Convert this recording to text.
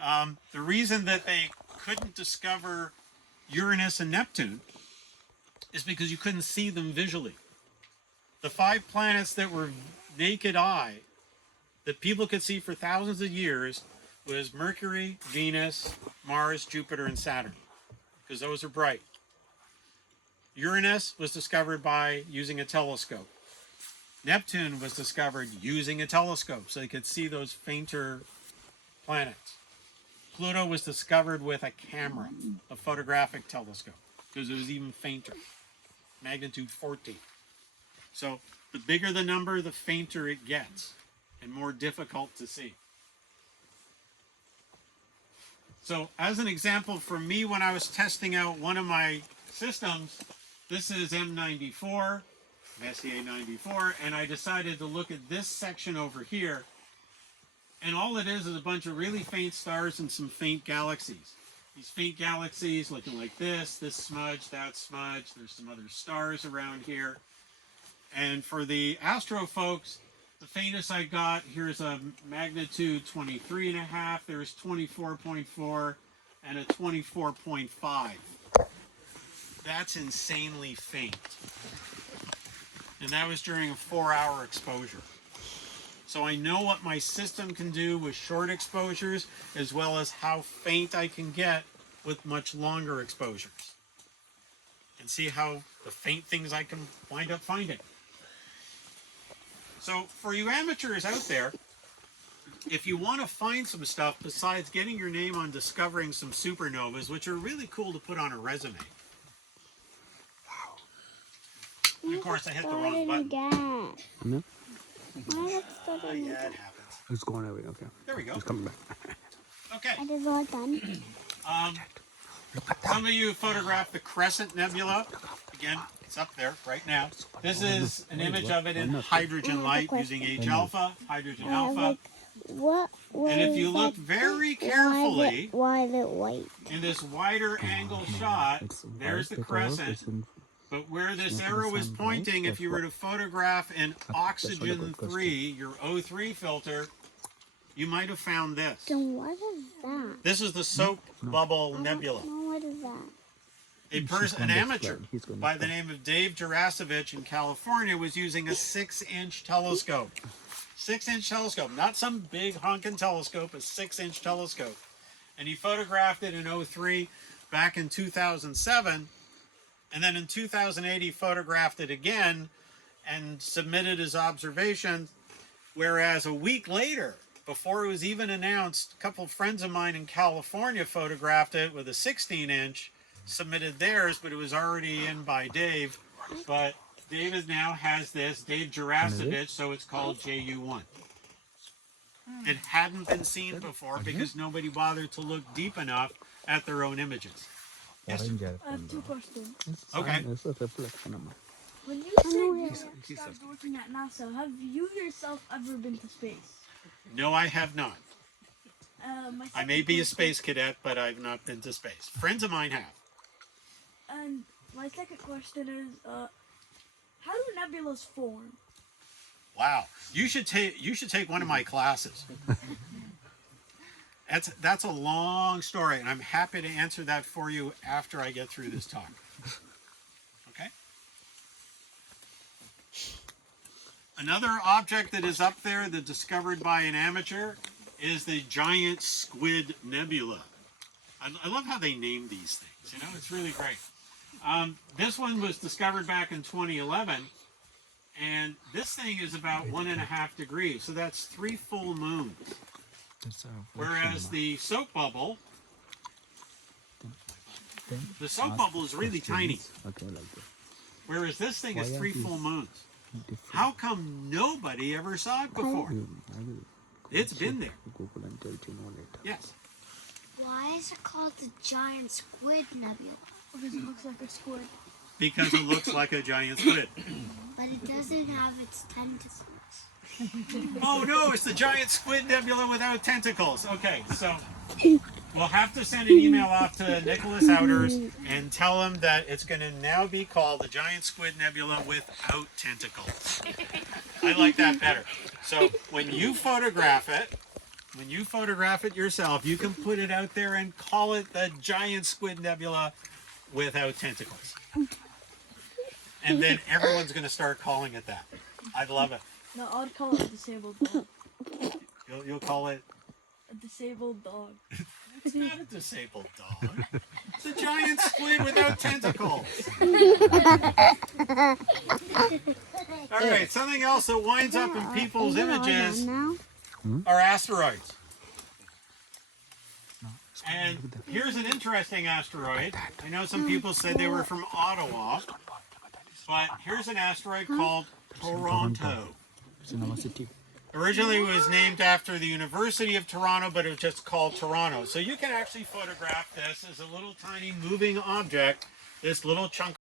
The reason that they couldn't discover Uranus and Neptune is because you couldn't see them visually. The 5 planets that were naked eye that people could see for thousands of years was Mercury, Venus, Mars, Jupiter, and Saturn, because those are bright. Uranus was discovered by using a telescope. Neptune was discovered using a telescope, so they could see those fainter planets. Pluto was discovered with a camera, a photographic telescope, because it was even fainter, magnitude 14. So the bigger the number, the fainter it gets, and more difficult to see. So as an example, for me, when I was testing out one of my systems, this is M94, Messier 94, and I decided to look at this section over here, and all it is a bunch of really faint stars and some faint galaxies. These faint galaxies looking like this smudge, that smudge, there's some other stars around here. And for the astro folks, the faintest I got, here's a magnitude 23.5, there's 24.4, and a 24.5. That's insanely faint. And that was during a 4-hour exposure. So I know what my system can do with short exposures, as well as how faint I can get with much longer exposures. And see how the faint things I can wind up finding. So for you amateurs out there, if you want to find some stuff besides getting your name on discovering some supernovas, which are really cool to put on a resume. And of course, I hit the wrong button. No? Yeah, it happens. It's going away, okay. There we go. It's coming back. Okay. It is all done. Some of you photographed the Crescent Nebula. Again, it's up there right now. This is an image of it in hydrogen light using H-alpha, hydrogen alpha. And if you look very carefully, why is it white? in this wider angle shot, there's the crescent. But where this arrow is pointing, if you were to photograph an oxygen 3, your O3 filter, you might have found this. Then what is that? This is the soap bubble nebula. What is that? An amateur by the name of Dave Jarasevich in California was using a 6-inch telescope. 6-inch telescope, not some big honking telescope, a 6-inch telescope. And he photographed it in O3 back in 2007. And then in 2008, he photographed it again and submitted his observation. Whereas a week later, before it was even announced, a couple of friends of mine in California photographed it with a 16-inch, submitted theirs, but it was already in by Dave. But David now has this, Dave Jarasevich, so it's called JU1. It hadn't been seen before because nobody bothered to look deep enough at their own images. Yes, sir. I have 2 questions. Okay. It's a reflection. When you said you started working at NASA, have you yourself ever been to space? No, I have not. I may be a space cadet, but I've not been to space. Friends of mine have. And my second question is, how do nebulas form? Wow, you should take one of my classes. That's a long story, and I'm happy to answer that for you after I get through this talk. Okay? Another object that is up there that discovered by an amateur is the Giant Squid Nebula. I love how they name these things, you know, it's really great. This one was discovered back in 2011, and this thing is about 1.5 degrees, so that's 3 full moons. Whereas the soap bubble is really tiny. Whereas this thing is 3 full moons. How come nobody ever saw it before? It's been there. Yes. Why is it called the Giant Squid Nebula? Because it looks like a squid. Because it looks like a giant squid. But it doesn't have its tentacles. Oh no, it's the Giant Squid Nebula without tentacles. Okay, so we'll have to send an email off to Nicholas Outers and tell him that it's going to now be called the Giant Squid Nebula without tentacles. I like that better. So when you photograph it, when you photograph it yourself, you can put it out there and call it the Giant Squid Nebula without tentacles. And then everyone's going to start calling it that. I love it. No, I'd call it a disabled dog. You'll call it... A disabled dog. It's not a disabled dog. It's a giant squid without tentacles. All right, something else that winds up in people's images are asteroids. And here's an interesting asteroid. I know some people said they were from Ottawa, but here's an asteroid called Toronto. It's in our city. Originally it was named after the University of Toronto, but it was just called Toronto. So you can actually photograph this as a little tiny moving object, this little chunk